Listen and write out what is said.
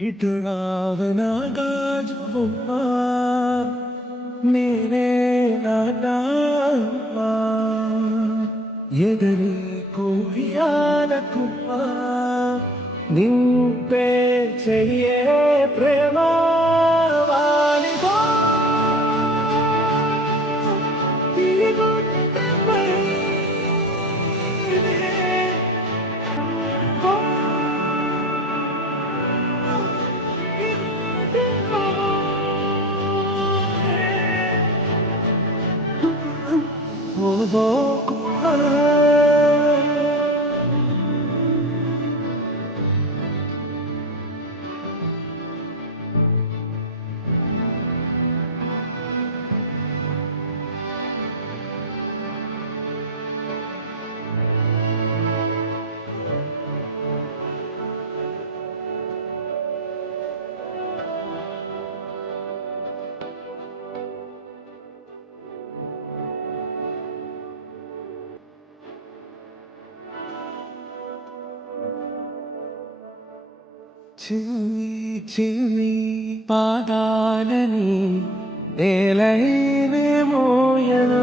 ఇటు రావనా గాజు బొమ్మ నేనే నాటమ్మా ఎదరి కుయ్యాలకుమ్మ నింపే చెయ్యే ప్రేమ వాలిదో ఈ గుండెపై చిన్ని చిన్ని పాదాలని నేలైనే మోయనా